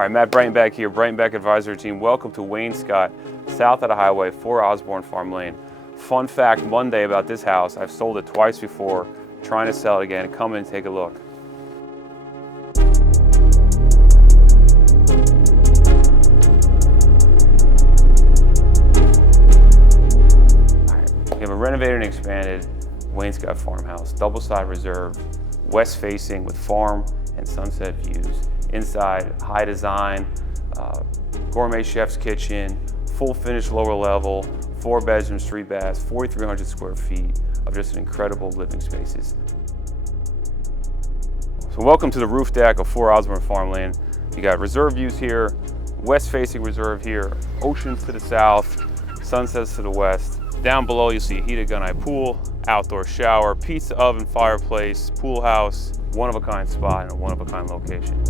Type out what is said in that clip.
All right, Matt Breitenbach here, Breitenbach Advisory Team. Welcome to Wainscott, south of the highway, 4 Osborn Farmland. Fun fact Monday about this house, I've sold it twice before, trying to sell it again. Come in and take a look. All right, we have a renovated and expanded Wainscott Farmhouse, double-side reserve, west-facing with farm and sunset views. Inside, high design, gourmet chef's kitchen, full finished lower level, 4 bedrooms, 3 baths, 4,300 square feet of just an incredible living spaces. So welcome to the roof deck of 4 Osborn Farmland. You got reserve views here, west-facing reserve here, oceans to the south, sunsets to the west. Down below you'll see a heated gunite pool, outdoor shower, pizza oven, fireplace, pool house, one-of-a-kind spot and a one-of-a-kind location.